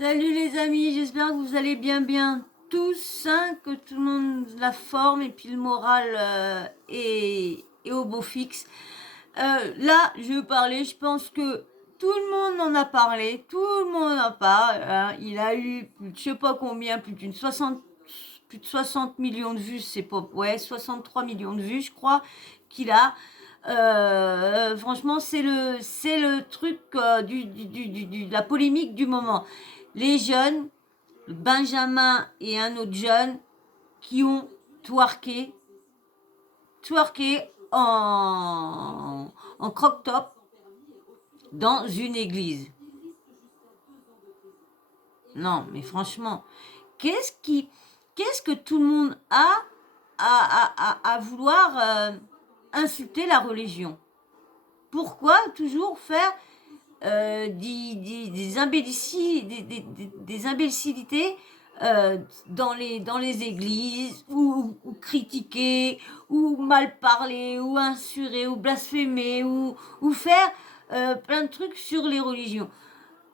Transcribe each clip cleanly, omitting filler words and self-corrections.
Salut les amis, j'espère que vous allez bien tous, hein, que tout le monde la forme et puis le moral est au beau fixe. Là, je vais parler, je pense que tout le monde en a parlé, tout le monde en parle, hein. Il a eu plus de je sais pas combien, plus de 60 millions de vues, c'est pas, ouais, 63 millions de vues, je crois qu'il a. Franchement, c'est le truc de la polémique du moment. Les jeunes, Benjamin et un autre jeune, qui ont twerké, en croque-top dans une église. Non, mais franchement, qu'est-ce qui, qu'est-ce que tout le monde a à vouloir insulter la religion? Pourquoi toujours faire des imbécilités dans les églises, ou critiquer, ou mal parler, ou insurer, ou blasphémer, ou faire plein de trucs sur les religions.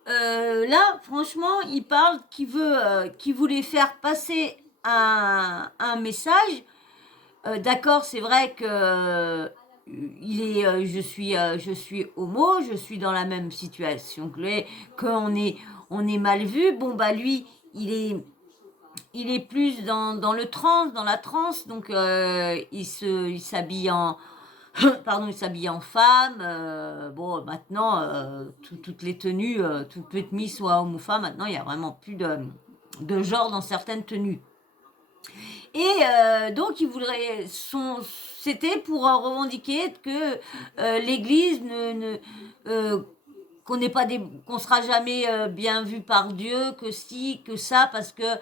Là, franchement, il parle qu'il voulait faire passer un message. D'accord, c'est vrai que je suis homo, je suis dans la même situation que lui, on est mal vu. Bon bah lui, il est plus dans le trance, dans la transe, donc il s'habille en pardon, il s'habille en femme. Bon, maintenant, toutes les tenues, tout peut être mis soit homme ou femme. Maintenant, il y a vraiment plus de genre dans certaines tenues. Et donc, c'était pour revendiquer que l'Église qu'on sera jamais bien vu par Dieu, que si, que ça, parce que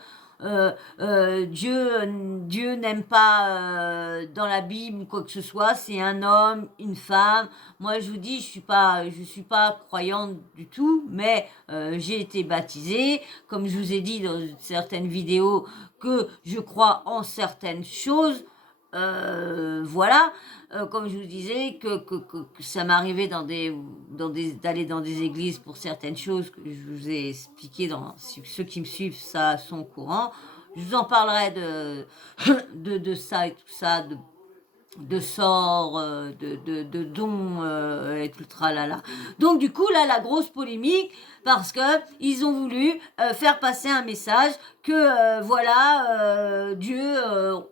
Dieu n'aime pas dans la Bible quoi que ce soit. C'est un homme, une femme. Moi, je vous dis, je suis pas croyante du tout, mais j'ai été baptisée, comme je vous ai dit dans certaines vidéos, que je crois en certaines choses. Voilà, comme je vous disais, que ça m'arrivait d'aller dans des églises pour certaines choses que je vous ai expliqué. Ceux qui me suivent, ça sont au courant. Je vous en parlerai de ça et tout ça, de sorts, de dons et tout le tralala. Donc du coup là, la grosse polémique, parce que ils ont voulu faire passer un message que voilà, Dieu,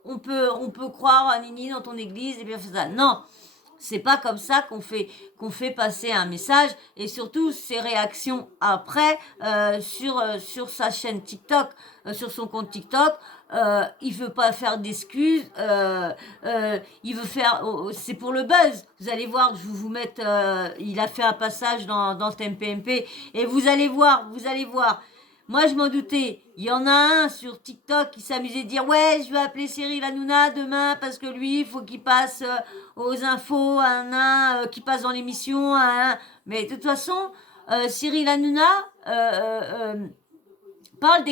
on peut croire à Nini dans ton église et bien ça. Non, c'est pas comme ça qu'on fait passer un message, et surtout ses réactions après sur sa chaîne TikTok, sur son compte TikTok. Il veut pas faire d'excuses, il veut faire, c'est pour le buzz. Vous allez voir, je vais vous mettre, il a fait un passage dans TMPMP et vous allez voir. Moi, je m'en doutais. Il y en a un sur TikTok qui s'amusait à dire ouais, je vais appeler Cyril Hanouna demain parce que lui, il faut qu'il passe aux infos, qui passe dans l'émission. Mais de toute façon, Cyril Hanouna parle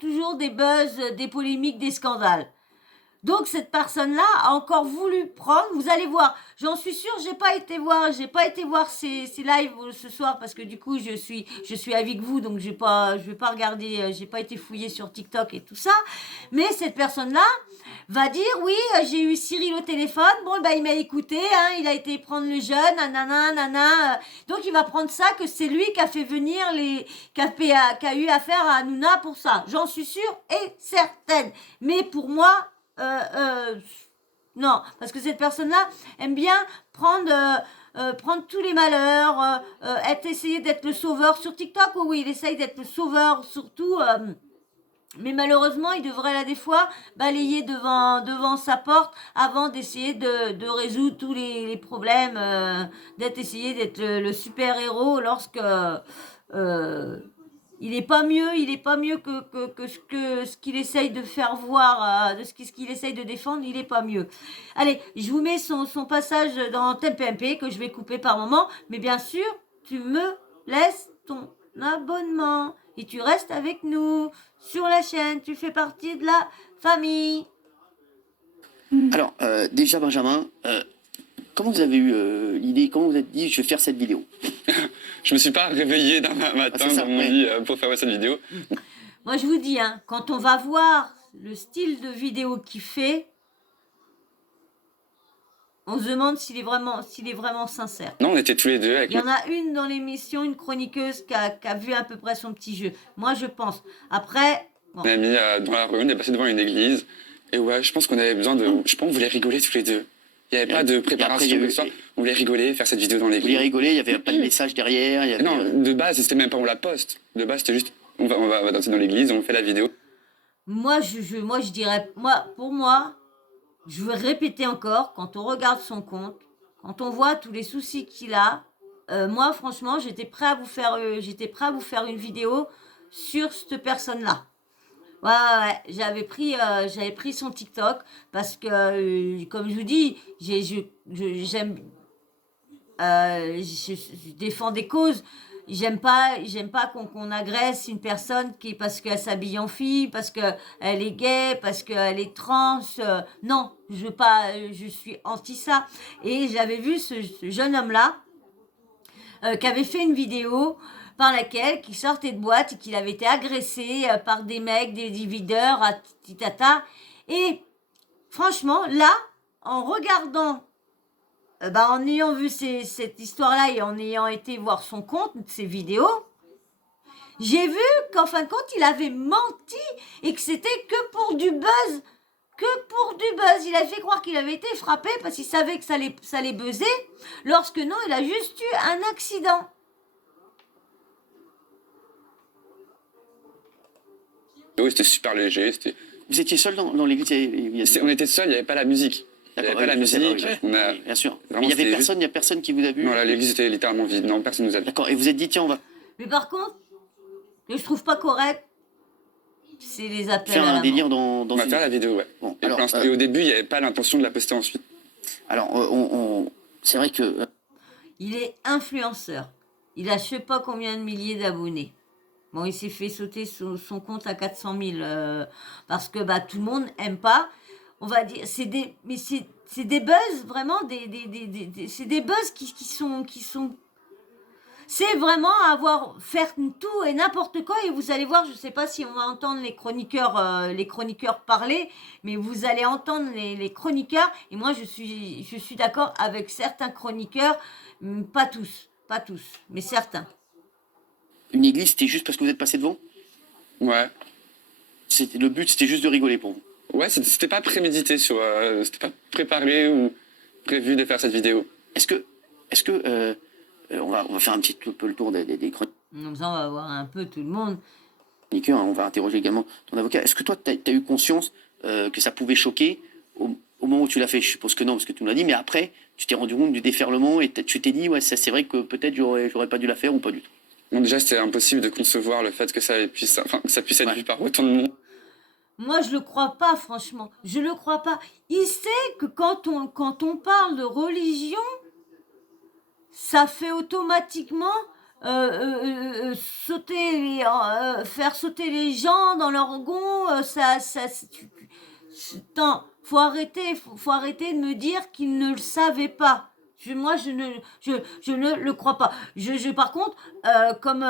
toujours des buzz, des polémiques, des scandales. Donc cette personne-là a encore voulu prendre, vous allez voir, j'en suis sûre, j'ai pas été voir ces lives ce soir parce que du coup je suis avec vous, donc je vais pas regarder, j'ai pas été fouillée sur TikTok et tout ça. Mais cette personne-là va dire oui, j'ai eu Cyril au téléphone, bon bah il m'a écouté, hein, il a été prendre le jeune, nanana, nanana. Donc il va prendre ça, que c'est lui qui a fait venir qui a eu affaire à Hanouna pour ça. J'en suis sûre et certaine. Mais pour moi, euh, non, parce que cette personne-là aime bien prendre tous les malheurs, essayer d'être le sauveur sur TikTok. Oh oui, il essaye d'être le sauveur, surtout. Mais malheureusement, il devrait là des fois balayer devant sa porte avant d'essayer de résoudre tous les problèmes, essayer d'être le super-héros lorsque il est pas mieux que ce qu'il essaye de faire voir, de ce qu'il essaye de défendre, il est pas mieux. Allez, je vous mets son passage dans TMPMP que je vais couper par moment, mais bien sûr, tu me laisses ton abonnement et tu restes avec nous sur la chaîne, tu fais partie de la famille. Alors, déjà, Benjamin, Comment vous avez eu l'idée, comment vous êtes dit je vais faire cette vidéo? Je me suis pas réveillé d'un matin c'est ça, dans mon ouais. lit pour faire cette vidéo. Moi, je vous dis, hein, quand on va voir le style de vidéo qu'il fait, on se demande s'il est vraiment sincère. Non, on était tous les deux avec Il y en a une dans l'émission, une chroniqueuse qui a vu à peu près son petit jeu. Moi, je pense. Après, bon. mon ami dans la rue, on est passé devant une église. Et ouais, je pense qu'on avait besoin de... Je pense qu'on voulait rigoler tous les deux. Il n'y avait pas de préparation de ça. On voulait rigoler, faire cette vidéo dans Vous l'église. vouliez rigoler, il n'y avait pas de message derrière. Il y avait, Non, de base, c'était même pas on la poste. De base, c'était juste on va danser dans l'église, on fait la vidéo. Moi, je dirais, pour moi, je veux répéter encore, quand on regarde son compte, quand on voit tous les soucis qu'il a, moi, franchement, j'étais prêt à vous faire une vidéo sur cette personne-là. Ouais, j'avais pris son TikTok parce que, comme je vous dis, j'aime, je défends des causes. J'aime pas qu'on agresse une personne parce qu'elle s'habille en fille, parce qu'elle est gay, parce qu'elle est trans. Non, je veux pas, je suis anti ça. Et j'avais vu ce jeune homme-là qui avait fait une vidéo par laquelle qui sortait de boîte et qu'il avait été agressé par des mecs, des videurs, à titata. Et franchement, là, en regardant, en ayant vu cette histoire-là et en ayant été voir son compte, ses vidéos, j'ai vu qu'en fin de compte, il avait menti et que c'était que pour du buzz. Que pour du buzz. Il a fait croire qu'il avait été frappé parce qu'il savait que ça allait buzzer, lorsque non, il a juste eu un accident. C'était super léger. Vous étiez seul dans l'église? On était seuls, il n'y avait pas la musique. Il n'y avait pas la musique. Bien sûr. Mais il n'y avait personne, il n'y a personne qui vous a vu? Non, là, l'église était littéralement vide. Non, personne nous a vu. D'accord. Et vous êtes dit, tiens, on va... Mais par contre, ce que je trouve pas correct, c'est les appels faire à la un délire mort. dans On va faire la vidéo, ouais. Bon, et, alors, et au début, il n'y avait pas l'intention de la poster ensuite. Alors, c'est vrai que... Il est influenceur. Il a je sais pas combien de milliers d'abonnés. Bon, il s'est fait sauter son compte à 400 000 parce que tout le monde aime pas. On va dire, c'est des buzz vraiment, c'est des buzz qui sont. C'est vraiment faire tout et n'importe quoi, et vous allez voir, je sais pas si on va entendre les chroniqueurs parler, mais vous allez entendre les chroniqueurs, et moi je suis d'accord avec certains chroniqueurs, pas tous, mais certains. Une église, c'était juste parce que vous êtes passé devant? Ouais. Le but, c'était juste de rigoler pour vous? Ouais, c'était pas prémédité, c'était pas préparé ou prévu de faire cette vidéo. Est-ce que on va faire un petit peu le tour des chroniqueurs. Comme ça, on va voir un peu tout le monde. On va interroger également ton avocat. Est-ce que toi, tu as eu conscience que ça pouvait choquer au moment où tu l'as fait? Je suppose que non, parce que tu nous l'as dit, mais après, tu t'es rendu compte du déferlement et tu t'es dit, ouais, c'est vrai que peut-être j'aurais pas dû la faire ou pas du tout. Bon, déjà, c'était impossible de concevoir le fait que ça puisse être vu par autant de monde. Moi, je le crois pas, franchement. Je le crois pas. Il sait que quand on parle de religion, ça fait automatiquement faire sauter les gens dans leur gonds. Faut arrêter de me dire qu'il ne le savait pas. Je ne le crois pas. Par contre, comme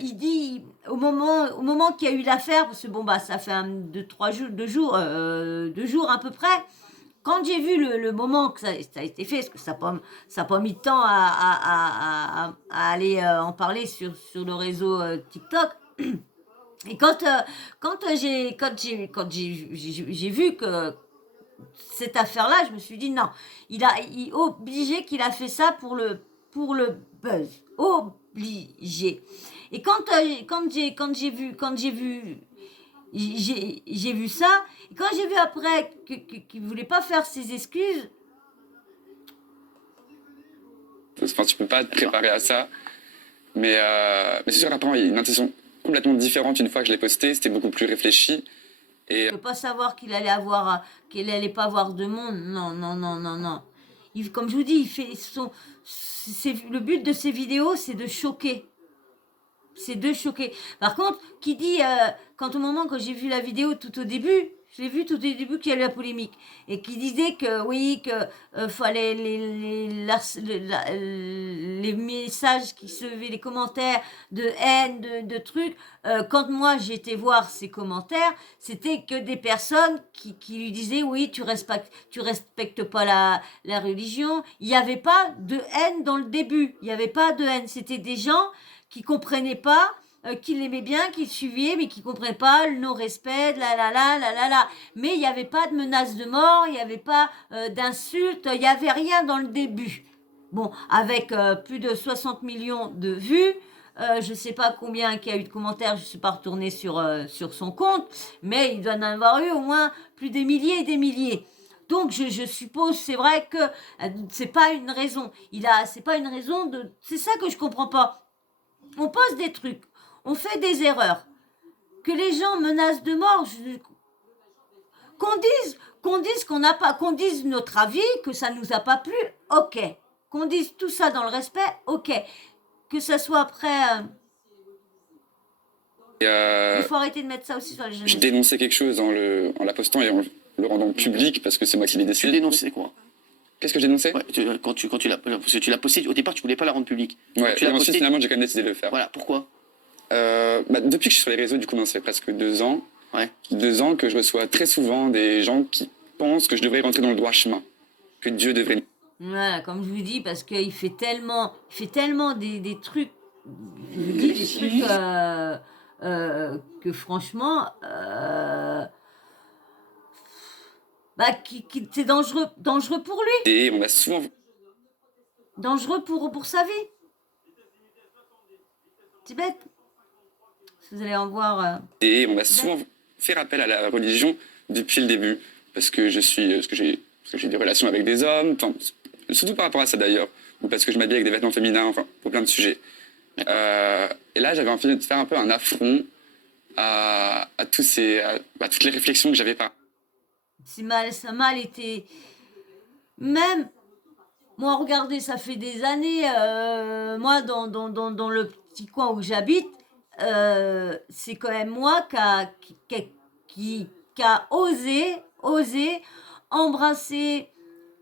il dit, au moment qu'il y a eu l'affaire, parce que ça fait 2 jours à peu près. Quand j'ai vu le moment que ça a été fait, parce que ça n'a pas mis de temps à aller en parler sur le réseau TikTok. Et quand j'ai vu que cette affaire-là, je me suis dit non, il est obligé qu'il a fait ça pour le buzz, obligé. Et quand j'ai vu ça, et quand j'ai vu après qu'il voulait pas faire ses excuses. Enfin, tu peux pas te préparer à ça, mais c'est sûr qu'apparemment il y a une intention complètement différente une fois que je l'ai posté. C'était beaucoup plus réfléchi. Et je peux pas savoir qu'il allait pas avoir de monde. Non. Comme je vous dis, le but de ces vidéos, c'est de choquer. Par contre, qui dit, quand j'ai vu la vidéo tout au début, Je l'ai vu tout au début qu'il y a eu la polémique. Et qui disait que oui, que fallait les messages qui se faisaient, les commentaires de haine, de trucs. Quand moi j'étais voir ces commentaires, c'était que des personnes qui lui disaient oui, tu respectes pas la religion. Il n'y avait pas de haine dans le début. Il n'y avait pas de haine. C'était des gens qui comprenaient pas qui l'aimaient bien, qui le suivaient, mais qui ne comprenaient pas le non-respect, la. Mais il n'y avait pas de menace de mort, il n'y avait pas d'insultes, il n'y avait rien dans le début. Bon, avec plus de 60 millions de vues, je ne sais pas combien il y a eu de commentaires, je ne suis pas retournée sur son compte, mais il doit en avoir eu au moins plus des milliers et des milliers. Donc je suppose, c'est vrai que c'est pas une raison. C'est pas une raison de. C'est ça que je comprends pas. On pose des trucs, on fait des erreurs, que les gens menacent de mort, qu'on dise qu'on n'a pas, qu'on dise notre avis, que ça nous a pas plu, ok. Qu'on dise tout ça dans le respect, ok. Que ça soit après. Il faut arrêter de mettre ça aussi sur la jeunesse. Je dénonçais quelque chose en la postant et en le rendant public parce que c'est moi qui l'ai Tu décidé. dénonçais quoi? Qu'est-ce que je dénonçais? Ouais, quand tu l'as, parce que tu l'as posté, au départ, tu voulais pas la rendre publique. Ouais, Tu et l'as ensuite, posté. finalement, j'ai quand même décidé de le faire. Voilà, pourquoi? Depuis que je suis sur les réseaux, du coup, ça fait presque 2 ans. Ouais. 2 ans que je reçois très souvent des gens qui pensent que je devrais rentrer dans le droit chemin, que Dieu devrait. Voilà, comme je vous dis, parce qu'il fait tellement des trucs, je vous dis, des trucs que franchement, c'est dangereux pour lui, Et on a souvent. dangereux pour sa vie. C'est bête. Vous allez en voir. Et on a souvent fait appel à la religion depuis le début, parce que parce que j'ai des relations avec des hommes, enfin, surtout par rapport à ça d'ailleurs, ou parce que je m'habille avec des vêtements féminins, enfin, pour plein de sujets. Et là, j'avais envie de faire un peu un affront à toutes les réflexions que j'avais pas. Ça a mal été. Même, moi, regardez, ça fait des années, moi, dans le petit coin où j'habite, c'est quand même moi qui a osé embrasser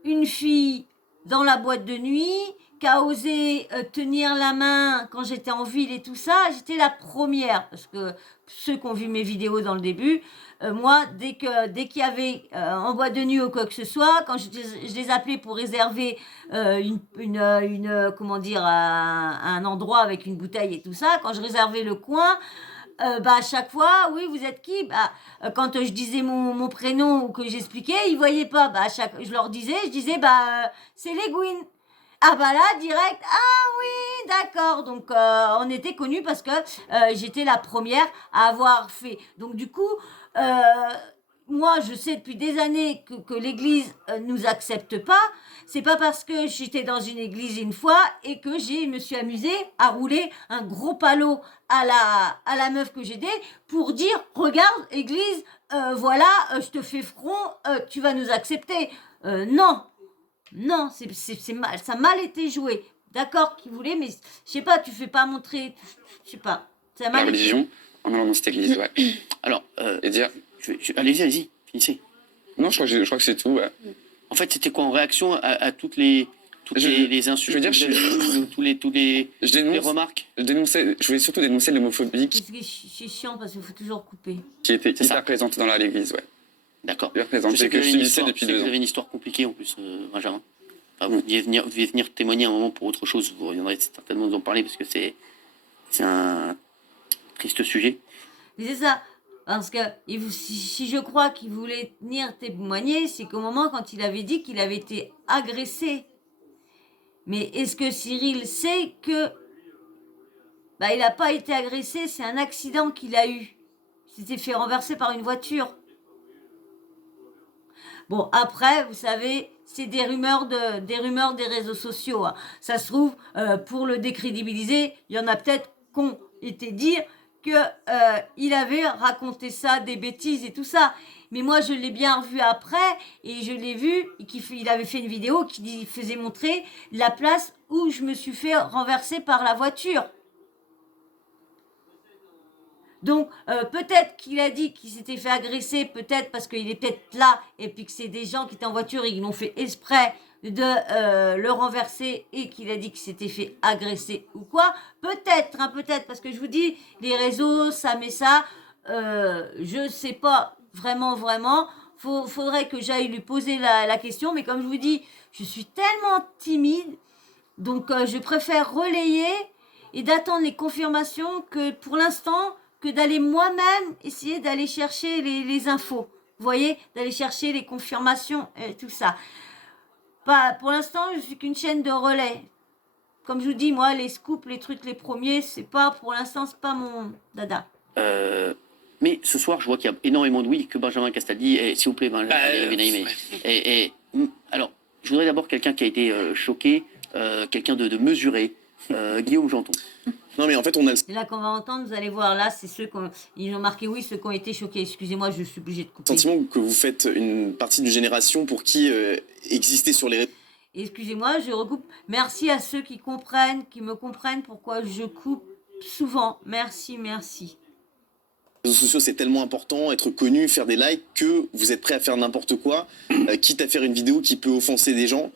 une fille dans la boîte de nuit, qui a osé tenir la main quand j'étais en ville et tout ça. J'étais la première, parce que ceux qui ont vu mes vidéos dans le début, moi, dès qu'il y avait en boîte de nuit ou quoi que ce soit, quand je les appelais pour réserver comment dire, un endroit avec une bouteille et tout ça, quand je réservais le coin, à chaque fois, oui, vous êtes qui? Quand je disais mon prénom ou que j'expliquais, ils voyaient pas. Je leur disais, c'est les Gouines. Ah là, direct, ah oui, d'accord. Donc, on était connus parce que j'étais la première à avoir fait. Donc, du coup, moi, je sais depuis des années que l'Église nous accepte pas. C'est pas parce que j'étais dans une église une fois et que je me suis amusée à rouler un gros palot à la meuf que j'étais pour dire, regarde, église, voilà, je te fais front, tu vas nous accepter. Non, c'est mal, ça a mal été joué. D'accord, qui voulait, mais je sais pas, tu fais pas montrer, je sais pas. Ça a mal La été. religion en allant dans cette église, ouais. Alors, Et dire. allez-y, finissez. Non, je crois que c'est tout, ouais. En fait, c'était quoi en réaction à toutes les insultes, je veux dire, les remarques? Je voulais surtout dénoncer l'homophobie C'est chiant parce qu'il faut toujours couper. qui était C'est ça. hyper présente dans l'église, ouais. D'accord. Hyper Je présente, sais que je subissais depuis 2 Vous ans. avez une histoire compliquée en plus, Benjamin. Enfin, vous deviez venir témoigner un moment pour autre chose. Vous reviendrez certainement nous en parler parce que c'est un triste sujet. Mais c'est ça. Parce que si je crois qu'il voulait venir témoigner, c'est qu'au moment quand il avait dit qu'il avait été agressé. Mais est-ce que Cyril sait que il n'a pas été agressé, c'est un accident qu'il a eu. Il s'était fait renverser par une voiture. Bon, après, vous savez, c'est des rumeurs des réseaux sociaux. Hein. Ça se trouve, pour le décrédibiliser, il y en a peut-être qui ont été dire qu'il avait raconté ça, des bêtises et tout ça. Mais moi, je l'ai bien revu après et je l'ai vu, il avait fait une vidéo qui faisait montrer la place où je me suis fait renverser par la voiture. Donc, peut-être qu'il a dit qu'il s'était fait agresser, peut-être parce qu'il est peut-être là, et puis que c'est des gens qui étaient en voiture et qui l'ont fait exprès de le renverser et qu'il a dit qu'il s'était fait agresser ou quoi. Peut-être, hein, peut-être, parce que je vous dis, les réseaux, ça met ça. Je sais pas vraiment. Faudrait que j'aille lui poser la question, mais comme je vous dis, je suis tellement timide, donc je préfère relayer et d'attendre les confirmations que pour l'instant, que d'aller moi-même essayer d'aller chercher les infos. Vous voyez, d'aller chercher les confirmations et tout ça. Pas, pour l'instant, je suis qu'une chaîne de relais. Comme je vous dis, moi, les scoops, les trucs, les premiers, c'est pas, pour l'instant, c'est pas mon dada. Mais ce soir, je vois qu'il y a énormément de oui, que Benjamin Castaldi, et s'il vous plaît, Valérie Benaïm, alors, je voudrais d'abord quelqu'un qui a été choqué, quelqu'un de mesuré, Guillaume Janton. Non, mais en fait, on a le C'est là qu'on va entendre, vous allez voir, là, c'est ceux qui ont marqué oui, ceux qui ont été choqués. Excusez-moi, je suis obligée de couper. sentiment que vous faites une partie d'une génération pour qui exister sur les réseaux Excusez-moi, je recoupe. Merci à ceux qui comprennent, qui me comprennent pourquoi je coupe souvent. Merci. sociaux, c'est tellement important, être connu, faire des likes, que vous êtes prêt à faire n'importe quoi, quitte à faire une vidéo qui peut offenser des gens,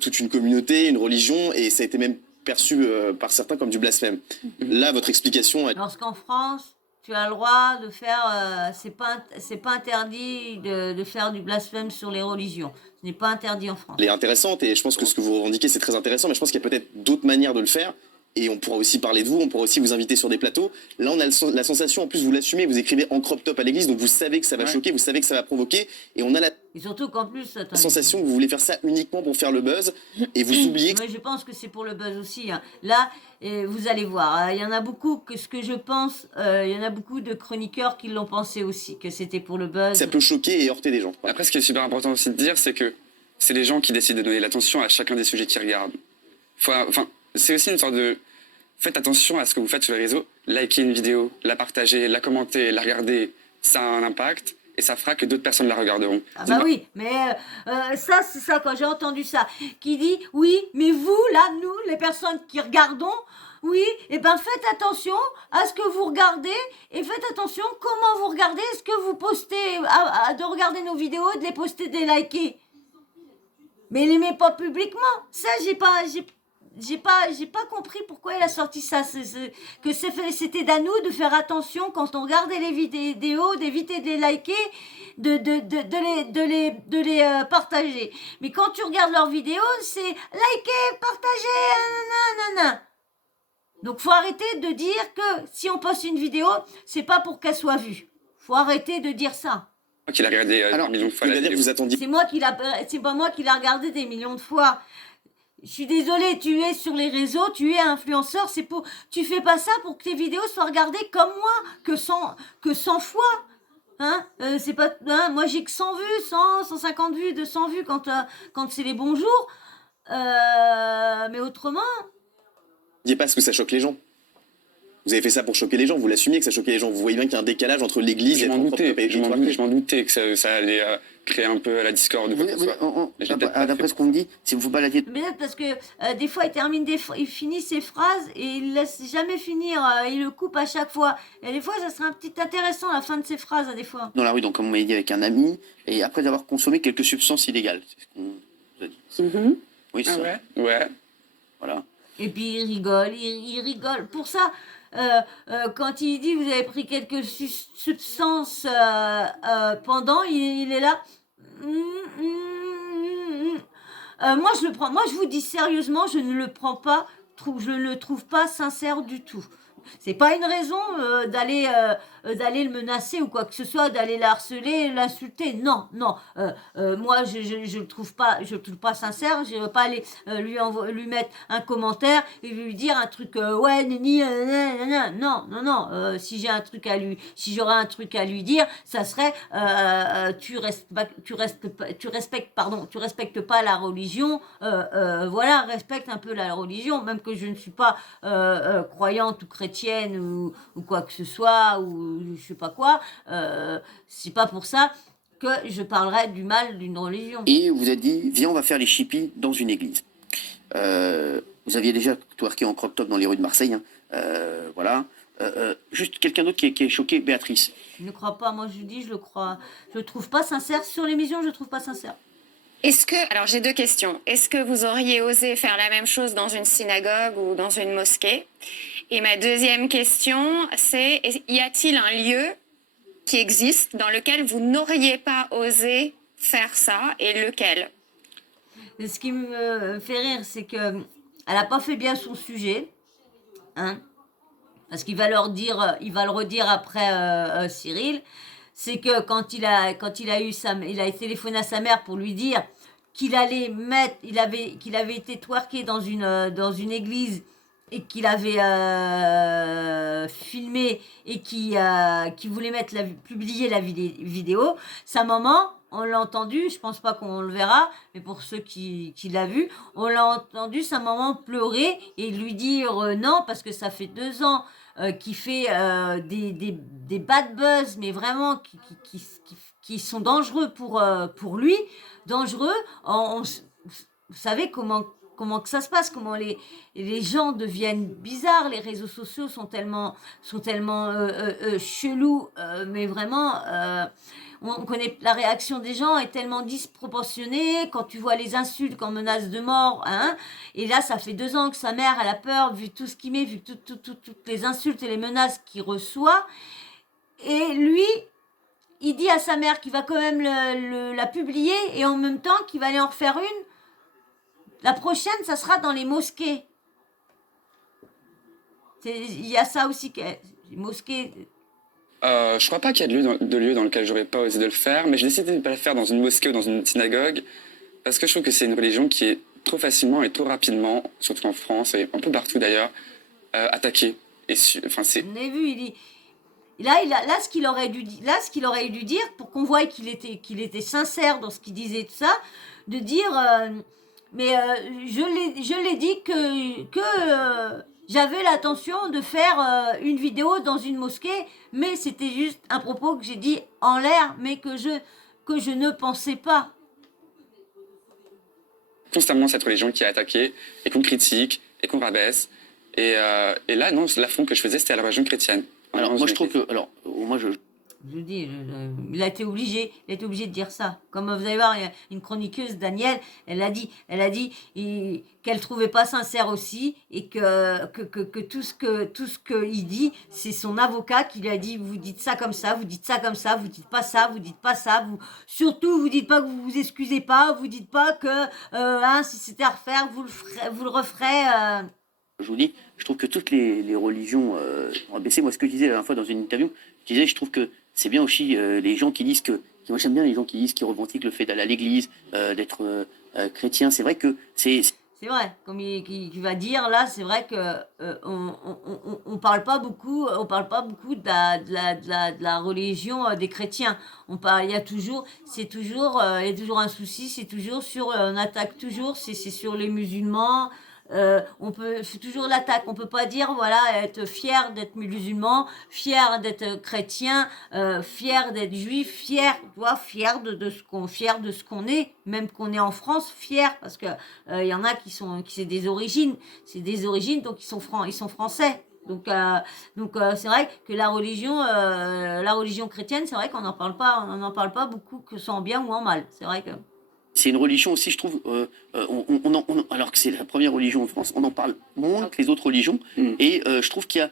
toute une communauté, une religion, et ça a été même perçu par certains comme du blasphème. Là, votre explication... Lorsqu'en France, tu as le droit de faire... c'est pas interdit de faire du blasphème sur les religions. Ce n'est pas interdit en France. Elle est intéressante, et je pense que ce que vous revendiquez, c'est très intéressant, mais je pense qu'il y a peut-être d'autres manières de le faire. Et on pourra aussi parler de vous, on pourra aussi vous inviter sur des plateaux. Là, on a la sensation, en plus, vous l'assumez, vous écrivez en crop top à l'église, donc vous savez que ça va choquer, vous savez que ça va provoquer, et on a la Et surtout qu'en plus... attendez. sensation que vous voulez faire ça uniquement pour faire le buzz, et vous oubliez que Mais je pense que c'est pour le buzz aussi. Hein. Là, vous allez voir, il y en a beaucoup, que ce que je pense, il y en a beaucoup de chroniqueurs qui l'ont pensé aussi, que c'était pour le buzz. ça peut choquer et heurter des gens. Après, ce qui est super important aussi de dire, c'est que c'est les gens qui décident de donner l'attention à chacun des sujets qu'ils regardent. Enfin, c'est aussi une sorte de... Faites attention à ce que vous faites sur les réseaux. Likez une vidéo, la partager, la commenter, la regarder, ça a un impact et ça fera que d'autres personnes la regarderont. Ah bah oui, mais ça, c'est ça, quand j'ai entendu ça, qui dit, oui, mais vous, là, nous, les personnes qui regardons, oui, eh ben faites attention à ce que vous regardez et faites attention comment vous regardez, est-ce que vous postez, de regarder nos vidéos, de les poster, de les liker. Mais les met pas publiquement. Ça, j'ai pas compris pourquoi il a sorti ça. Que c'était d'à nous de faire attention quand on regardait les vidéos, d'éviter de les liker, de les partager. Mais quand tu regardes leurs vidéos, c'est liker, partager, nanana. Donc faut arrêter de dire que si on poste une vidéo, c'est pas pour qu'elle soit vue. Faut arrêter de dire ça. Qu'il a regardé un million de fois la C'est-à-dire que vidéo. vous attendiez C'est pas moi qui l'a regardé des millions de fois. Je suis désolée, tu es sur les réseaux, tu es influenceur, tu fais pas ça pour que tes vidéos soient regardées comme moi, que 100 fois. Hein, c'est pas, hein, moi j'ai que 100 vues, 150 vues, 200 vues quand c'est les bons jours. Mais autrement. pas ce que ça choque les gens. Vous avez fait ça pour choquer les gens, vous l'assumiez que ça choquait les gens. Vous voyez bien qu'il y a un décalage entre l'église et Je m'en votre doutais, propre pays. je m'en doutais que ça allait créer un peu la discorde. D'après ce qu'on me dit, si vous baladiez... Mais parce que des fois il finit ses phrases et il laisse jamais finir, il le coupe à chaque fois. Et des fois ça serait un petit intéressant la fin de ses phrases, des fois. dans la rue, donc comme on m'a dit avec un ami, et après avoir consommé quelques substances illégales. C'est ce qu'on vous a dit. Oui, c'est ça. Ouais. Voilà. Et puis il rigole. Pour ça, quand il dit vous avez pris quelques substances pendant, il est là. Moi je le prends. Moi je vous dis sérieusement, je ne le prends pas. Je ne le trouve pas sincère du tout. C'est pas une raison d'aller le menacer ou quoi que ce soit, d'aller la harceler, l'insulter. Non. Moi, je le trouve pas sincère. Je vais pas aller lui mettre un commentaire et lui dire un truc ouais nini non. Si j'aurais un truc à lui dire, ça serait tu respectes pas la religion. Voilà, respecte un peu la religion, même que je ne suis pas croyante ou chrétienne ou quoi que ce soit ou je sais pas quoi, c'est pas pour ça que je parlerai du mal d'une religion. Et vous avez dit, viens, on va faire les chippies dans une église. Vous aviez déjà twerké en crop top dans les rues de Marseille, hein. Voilà. Juste quelqu'un d'autre qui est choqué, Béatrice. Je ne crois pas, moi je dis, je le crois. Je le trouve pas sincère. Sur l'émission, je le trouve pas sincère. Alors j'ai deux questions. Est-ce que vous auriez osé faire la même chose dans une synagogue ou dans une mosquée? Et ma deuxième question, c'est y a-t-il un lieu qui existe dans lequel vous n'auriez pas osé faire ça et lequel? Et ce qui me fait rire, c'est que elle n'a pas fait bien son sujet, hein, parce qu'il va il va le redire après Cyril. C'est que quand il a téléphoné à sa mère pour lui dire qu'il allait qu'il avait été twerké dans une église et qu'il avait filmé et qui voulait publier la vidéo. Sa maman, on l'a entendu, je pense pas qu'on le verra, mais pour ceux qui l'ont vu, on l'a entendu sa maman pleurer et lui dire non, parce que ça fait 2 ans qui fait des bad buzz, mais vraiment qui sont dangereux pour lui, dangereux. Vous savez comment que ça se passe, comment les gens deviennent bizarres, les réseaux sociaux sont tellement chelous, mais vraiment... on connaît la réaction des gens est tellement disproportionnée quand tu vois les insultes, quand menace de mort, hein. Et là, ça fait 2 ans que sa mère, elle a peur, vu tout ce qu'il met, vu toutes les insultes et les menaces qu'il reçoit. Et lui, il dit à sa mère qu'il va quand même la publier et en même temps qu'il va aller en refaire une. La prochaine, ça sera dans les mosquées. Il y a ça aussi, les mosquées... Je crois pas qu'il y a de lieu dans lequel j'aurais pas osé de le faire, mais j'ai décidé de ne pas le faire dans une mosquée ou dans une synagogue, parce que je trouve que c'est une religion qui est trop facilement et trop rapidement, surtout en France et un peu partout d'ailleurs, attaquée. Enfin, c'est... On a vu, il dit... Là, ce qu'il aurait dû dire, pour qu'on voie qu'il était sincère dans ce qu'il disait, tout ça, de dire... je l'ai dit que j'avais l'intention de faire une vidéo dans une mosquée, mais c'était juste un propos que j'ai dit en l'air, mais que je ne pensais pas. Constamment cette religion qui est attaquée et qu'on critique et qu'on rabaisse. Et là, non, l'affront que je faisais, c'était à la religion chrétienne. Alors, moi, je trouve que... Alors, moi, je... Je vous dis, il a été obligé de dire ça. Comme vous allez voir, il y a une chroniqueuse, Danielle, elle a dit qu'elle trouvait pas sincère aussi et que tout ce qu'il dit, c'est son avocat qui lui a dit vous dites ça comme ça, vous dites ça comme ça, vous dites pas ça, vous dites pas ça, surtout vous dites pas que vous vous excusez pas, vous dites pas que si c'était à refaire, vous le referez. Je vous dis, je trouve que toutes les religions ont baissé. Moi, ce que je disais la dernière fois dans une interview, je disais, je trouve que c'est bien aussi les gens qui disent que... Moi, j'aime bien les gens qui disent, qui revendiquent le fait d'aller à l'église, d'être chrétien. C'est vrai que c'est... C'est vrai, comme il va dire là, c'est vrai que on parle pas beaucoup de la religion des chrétiens. Il y a toujours un souci, c'est toujours on attaque toujours, c'est sur les musulmans. C'est toujours l'attaque. On peut pas dire voilà être fier d'être musulman, fier d'être chrétien, fier d'être juif, fier de ce qu'on est, même qu'on est en France, fier parce que il y en a qui c'est des origines, donc ils sont français. Donc c'est vrai que la religion chrétienne, c'est vrai qu'on n'en parle pas beaucoup, que ce soit en bien ou en mal. C'est vrai que c'est une religion aussi, je trouve, alors que c'est la première religion en France, on en parle moins que les autres religions. Et je trouve qu'il y a...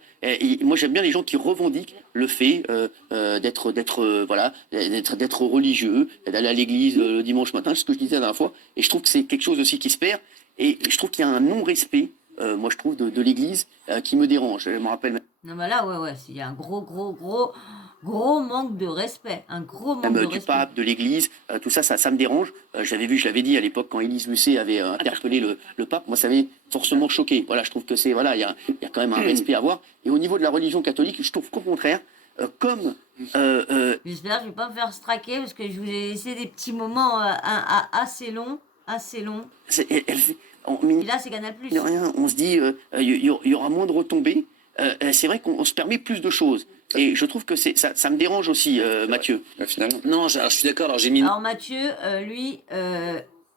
moi, j'aime bien les gens qui revendiquent le fait d'être religieux, d'aller à l'église le dimanche matin, c'est ce que je disais la dernière fois. Et je trouve que c'est quelque chose aussi qui se perd. Et je trouve qu'il y a un non-respect, moi, je trouve, de l'église qui me dérange. Je me rappelle... Non, mais là, ouais, il y a un gros manque de respect, du pape, de l'église, tout ça me dérange. Je l'avais dit à l'époque quand Élise Lucet avait interpellé le pape, moi ça m'avait forcément choqué. Voilà, je trouve que il y a quand même un respect à avoir. Et au niveau de la religion catholique, je trouve qu'au contraire, J'espère que je vais pas me faire straquer parce que je vous ai laissé des petits moments assez longs. Et là, c'est Canal+. Rien, on se dit, il y aura moins de retombées. C'est vrai qu'on se permet plus de choses. Et je trouve que ça me dérange aussi, Mathieu. Finalement. Non, je suis d'accord. Alors Mathieu, lui,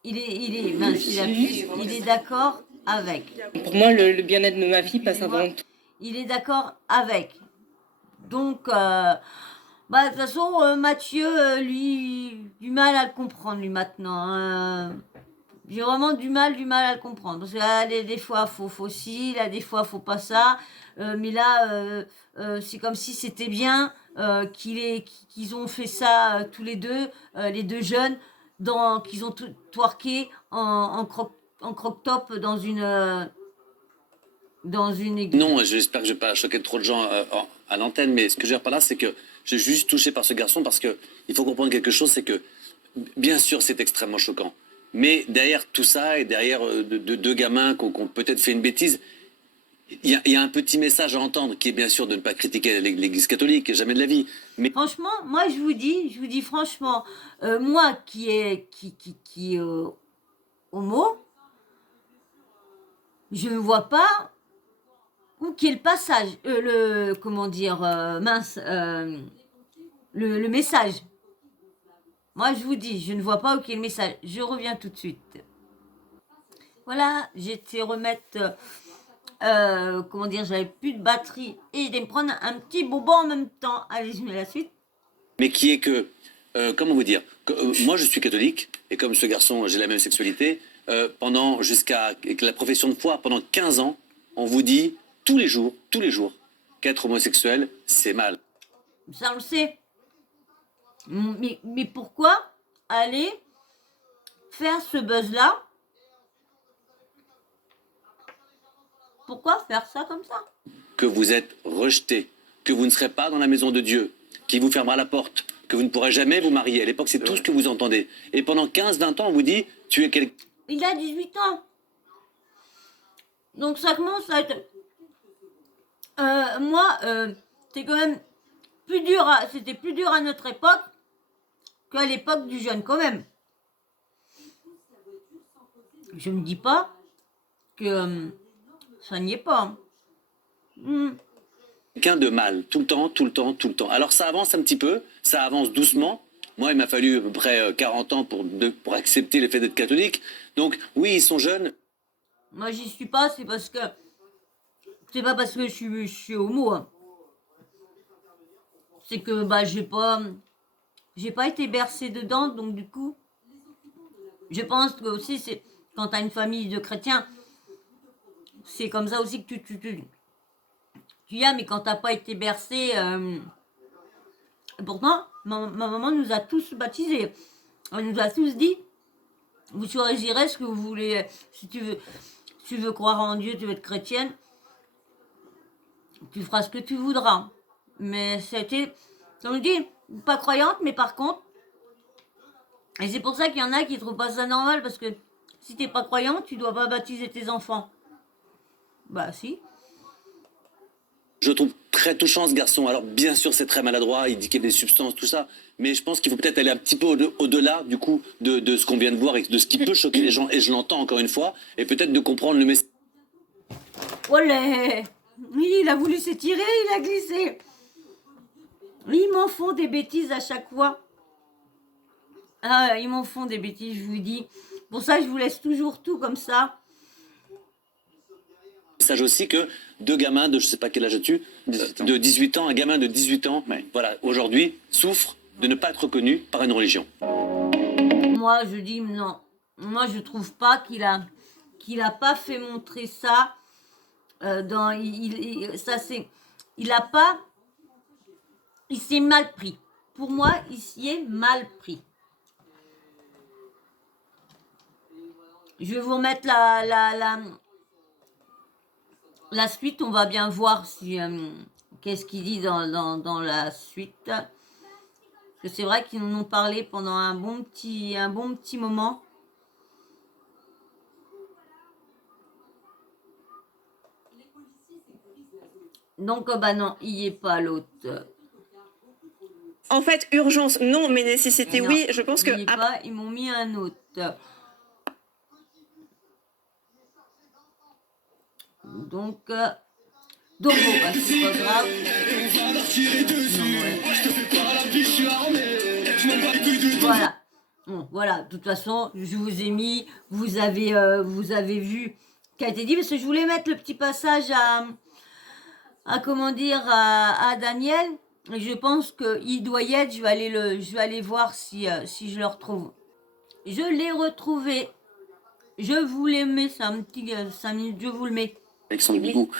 il est d'accord avec. Pour moi, le bien-être de ma fille passe avant tout. il est d'accord avec. Donc, bah, de toute façon, Mathieu, lui, du mal à le comprendre, lui, maintenant. Hein. J'ai vraiment du mal à le comprendre. Parce que là, des fois, faut ci, là, des fois, faut pas ça. Mais là, c'est comme si c'était bien qu'ils ont fait ça tous les deux jeunes, qu'ils ont twerké en croque-top dans une église. Non, j'espère que je vais pas choquer trop de gens à l'antenne, mais ce que je veux dire par là, c'est que je suis juste touché par ce garçon parce que il faut comprendre quelque chose, c'est que bien sûr c'est extrêmement choquant, mais derrière tout ça et derrière deux gamins qui ont peut-être fait une bêtise, il y a un petit message à entendre qui est bien sûr de ne pas critiquer l'Église catholique, jamais de la vie. Mais Franchement, moi je vous dis franchement, moi qui est homo, je ne vois pas où qu'est le passage, comment dire, le message. Moi je vous dis, je ne vois pas où qu'est le message. Je reviens tout de suite. Voilà, j'ai été remettre, comment dire, j'avais plus de batterie et j'ai me prendre un petit bobo en même temps. Allez, je mets la suite. mais qui est que, comment vous dire, moi je suis catholique, et comme ce garçon, j'ai la même sexualité, jusqu'à la profession de foi, pendant 15 ans, on vous dit tous les jours, qu'être homosexuel, c'est mal. Ça on le sait. Mais pourquoi aller faire ce buzz-là? Pourquoi faire ça comme ça? Que vous êtes rejeté, que vous ne serez pas dans la maison de Dieu, qui vous fermera la porte, que vous ne pourrez jamais vous marier. À l'époque, c'est tout ce que vous entendez. Et pendant 15-20 ans, on vous dit, tu es quelqu'un... Il a 18 ans. Donc ça commence à être... moi, c'est quand même plus dur, c'était plus dur à notre époque qu'à l'époque du jeune quand même. Je ne dis pas que ça n'y est pas. Hein. Quelqu'un de mal, tout le temps. Alors ça avance un petit peu, ça avance doucement. Moi, il m'a fallu à peu près 40 ans pour accepter le fait d'être catholique. Donc oui, ils sont jeunes. Moi, j'y suis pas, c'est parce que... C'est pas parce que je suis homo. Hein. C'est que bah j'ai pas été bercée dedans, donc du coup... Je pense que aussi, c'est quand t'as une famille de chrétiens, c'est comme ça aussi que tu y as, mais quand t'as pas été bercé... Pourtant, ma maman nous a tous baptisés. Elle nous a tous dit, vous choisirez ce que vous voulez. Si tu veux croire en Dieu, tu veux être chrétienne, tu feras ce que tu voudras. Mais c'était, comme je dis, pas croyante, mais par contre, et c'est pour ça qu'il y en a qui trouvent pas ça normal, parce que si t'es pas croyant, tu dois pas baptiser tes enfants. Bah si. Je trouve très touchant ce garçon. Alors bien sûr, c'est très maladroit, il dit qu'il y a des substances, tout ça. Mais je pense qu'il faut peut-être aller un petit peu au-delà, du coup, de ce qu'on vient de voir et de ce qui peut choquer les gens. Et je l'entends encore une fois. Et peut-être de comprendre le message. Olé! Oui, il a voulu s'étirer, il a glissé. Ils m'en font des bêtises à chaque fois. Ah, ils m'en font des bêtises, je vous dis. Pour ça, je vous laisse toujours tout comme ça. Message aussi que deux gamins de je sais pas quel âge as-tu, 18 ans. de 18 ans, un gamin de 18 ans, Ouais. voilà, aujourd'hui souffre de ne pas être reconnu par une religion. Moi, je dis non. Moi, je trouve pas qu'il a pas fait montrer ça dans ça c'est il a pas il s'est mal pris. Pour moi, il s'y est mal pris. Je vais vous remettre la suite, on va bien voir si qu'est-ce qu'il dit dans la suite. Parce que c'est vrai qu'ils nous ont parlé pendant un bon petit moment. Donc bah non, il n'y est pas l'autre. En fait, urgence, non, mais nécessité, Non, oui. Je pense que il y est pas, ils m'ont mis un autre. Donc bon, bah, c'est pas grave. Voilà. Bon, voilà. De toute façon, je vous ai mis, vous avez vu qui a été dit, parce que je voulais mettre le petit passage comment dire, à Daniel. Et je pense qu'il doit y être. Je vais aller voir si je le retrouve. Je l'ai retrouvé. Je vous les mets, c'est un petit 5 minutes, je vous le mets. Alexandre Bigot,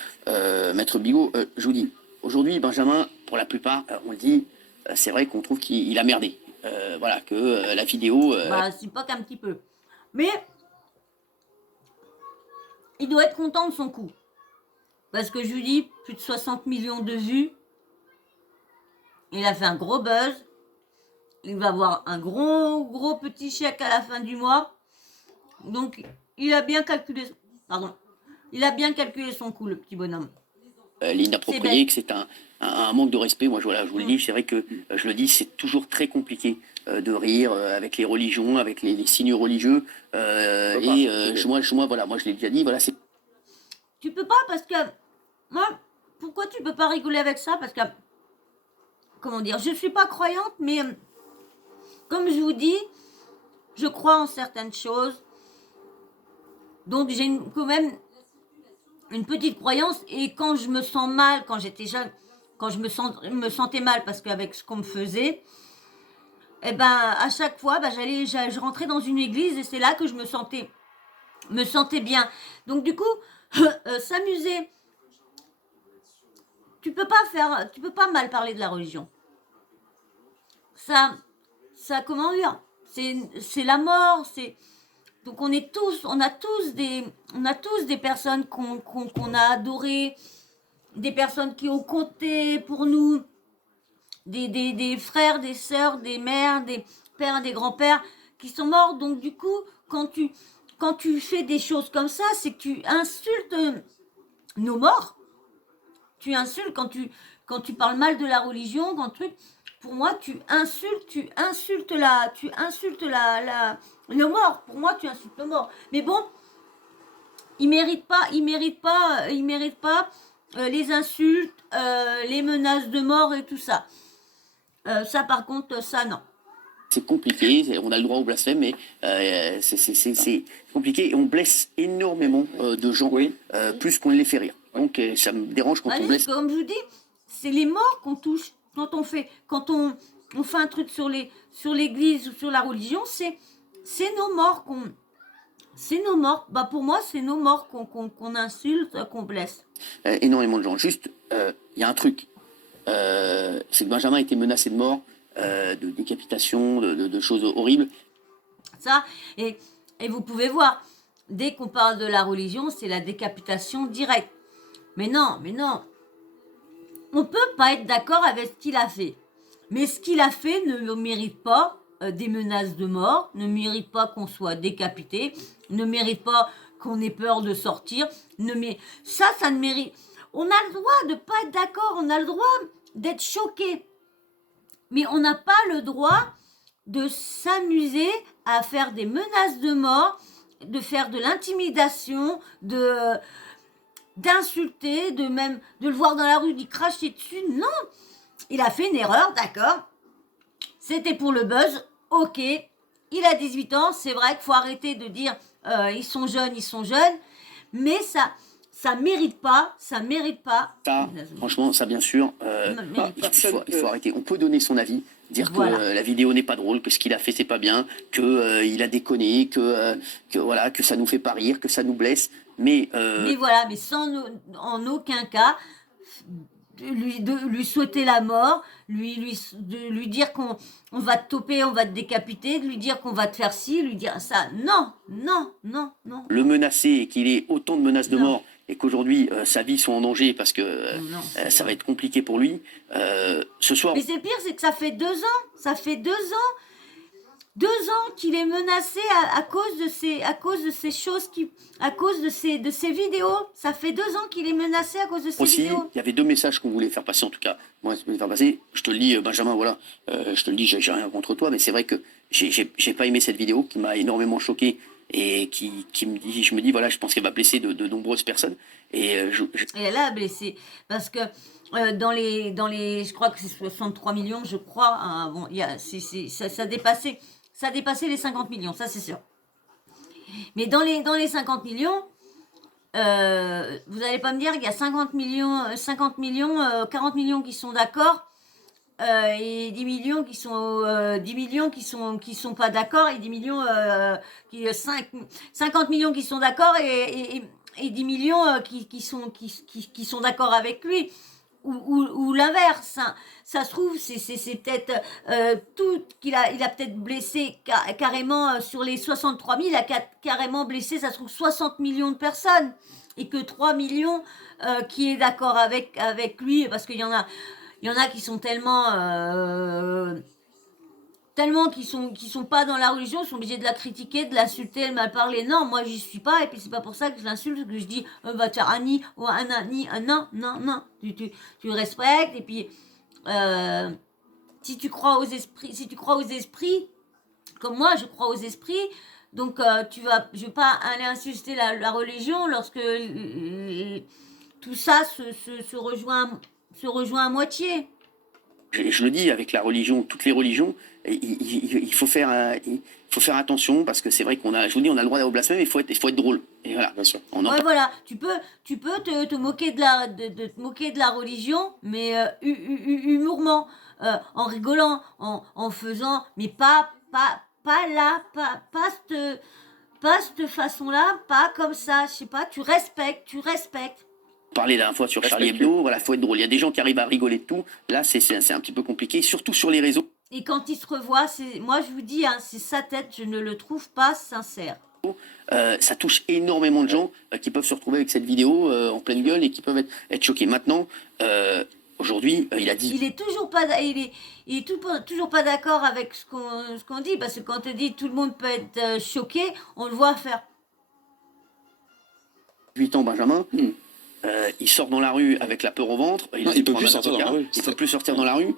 Maître Bigot, je vous dis, aujourd'hui, Benjamin, pour la plupart, on le dit, c'est vrai qu'on trouve qu'il a merdé. Voilà, que la vidéo... Bah, c'est pas qu'un petit peu. Mais, il doit être content de son coup. Parce que je lui dis, plus de 60 millions de vues. Il a fait un gros buzz. Il va avoir un gros petit chèque à la fin du mois. Donc, il a bien calculé... Pardon. Il a bien calculé son coup, le petit bonhomme. L'inapproprié, que c'est un manque de respect. Moi, voilà, je vous le dis, c'est vrai que je le dis, c'est toujours très compliqué de rire avec les religions, avec les signes religieux. Moi, voilà, moi, je l'ai déjà dit, voilà, c'est... Tu peux pas parce que... Moi, pourquoi tu peux pas rigoler avec ça? Parce que... Comment dire? Je suis pas croyante, mais... Comme je vous dis, je crois en certaines choses. Donc, j'ai quand même une petite croyance. Et quand je me sens mal, quand j'étais jeune, quand je me sentais mal parce qu'avec ce qu'on me faisait, eh ben, à chaque fois, ben, je rentrais dans une église et c'est là que je me sentais bien. Donc, du coup, s'amuser, tu peux pas mal parler de la religion. Ça, comment dire, c'est la mort, donc on a tous des personnes qu'on a adorées, des personnes qui ont compté pour nous, des frères, des sœurs, des mères, des pères, des grands-pères qui sont morts. Donc du coup, quand tu fais des choses comme ça, c'est que tu insultes nos morts. Tu insultes quand tu parles mal de la religion, pour moi, tu insultes le mort. Pour moi, tu insultes le mort. Mais bon, il mérite pas les insultes, les menaces de mort et tout ça. Ça, par contre, ça, non. C'est compliqué, on a le droit au blasphème, mais c'est compliqué et on blesse énormément de gens, plus qu'on les fait rire. Donc ça me dérange quand on blesse. Comme je vous dis, c'est les morts qu'on touche quand on fait un truc sur l'église ou sur la religion, c'est nos morts pour moi, c'est nos morts qu'on insulte, qu'on blesse. Énormément de gens. Juste, il y a un truc, c'est que Benjamin a été menacé de mort, de décapitation, de choses horribles. Ça, et vous pouvez voir, dès qu'on parle de la religion, c'est la décapitation directe. Mais non, on peut pas être d'accord avec ce qu'il a fait. Mais ce qu'il a fait ne mérite pas des menaces de mort, ne mérite pas qu'on soit décapité, ne mérite pas qu'on ait peur de sortir. Ça ne mérite... On a le droit de pas être d'accord, on a le droit d'être choqué. Mais on n'a pas le droit de s'amuser à faire des menaces de mort, de faire de l'intimidation, d'insulter, de le voir dans la rue, d'y cracher dessus. Non, il a fait une erreur, d'accord. C'était pour le buzz, ok. Il a 18 ans, c'est vrai qu'il faut arrêter de dire ils sont jeunes, mais ça mérite pas. Ça, franchement, ça bien sûr, il faut arrêter. On peut donner son avis, dire que la vidéo n'est pas drôle, que ce qu'il a fait c'est pas bien, que il a déconné, que voilà, que ça nous fait pas rire, que ça nous blesse, mais sans en aucun cas de lui souhaiter la mort, de lui dire qu'on va te toper, on va te décapiter, de lui dire qu'on va te faire ci, lui dire ça. Non. Le menacer et qu'il ait autant de menaces de mort et qu'aujourd'hui sa vie soit en danger parce que ça va être compliqué pour lui. Ce soir. Mais c'est le pire, c'est que ça fait 2 ans. Ça fait 2 ans. 2 ans qu'il est menacé à cause de ces choses à cause de ces vidéos. Ça fait 2 ans qu'il est menacé à cause de ces vidéos. Aussi, il y avait 2 messages qu'on voulait faire passer, en tout cas. Moi, je voulais faire passer. Je te le dis, Benjamin, voilà. Je te le dis, j'ai rien contre toi, mais c'est vrai que j'ai pas aimé cette vidéo qui m'a énormément choqué et je me dis, voilà, je pense qu'elle va blesser de nombreuses personnes. Et elle a blessé parce que dans les, je crois que c'est 63 millions, je crois. Hein, bon, ça dépassait les 50 millions, ça c'est sûr. Mais dans les 50 millions, Vous n'allez pas me dire qu'il y a 50 millions, 40 millions qui sont d'accord et 10 millions qui sont 10 millions qui sont pas d'accord et 10 millions 50 millions qui sont d'accord et 10 millions qui sont d'accord avec lui ou l'inverse, hein. Ça se trouve c'est peut-être tout qu'il a il a peut-être blessé carrément sur les 63 000 il a carrément blessé, ça se trouve 60 millions de personnes et que 3 millions qui est d'accord avec lui parce qu'il y en a qui sont tellement qui sont pas dans la religion, ils sont obligés de la critiquer, de l'insulter, de mal parler. Non, moi j'y suis pas et puis c'est pas pour ça que je l'insulte, que je dis va te faire un ni ou un ni, un non, non, non. Tu respectes et puis si tu crois aux esprits, comme moi je crois aux esprits, donc je vais pas aller insulter la religion lorsque tout ça se rejoint à moitié. Je le dis avec la religion, toutes les religions, il faut faire attention parce que c'est vrai je vous dis, on a le droit d'avoir blasphème, mais il faut être drôle. Et voilà. Bien sûr. Ouais, voilà, tu peux te moquer te moquer de la religion, mais humourement, en rigolant, en faisant, mais pas là, pas cette façon-là, pas comme ça, je sais pas, tu respectes. Parler la dernière fois sur Charlie Hebdo, voilà, faut être drôle. Il y a des gens qui arrivent à rigoler de tout. Là, c'est un petit peu compliqué, surtout sur les réseaux. Et quand il se revoit, moi je vous dis, hein, c'est sa tête, je ne le trouve pas sincère. Ça touche énormément de gens qui peuvent se retrouver avec cette vidéo en pleine gueule et qui peuvent être choqués. Maintenant, aujourd'hui, il a dit... Il est toujours pas, toujours pas d'accord avec ce qu'on dit, parce que quand on dit tout le monde peut être choqué, on le voit faire. 8 ans, Benjamin. Il sort dans la rue avec la peur au ventre. Il peut plus sortir dans la rue. Il peut plus sortir dans la rue.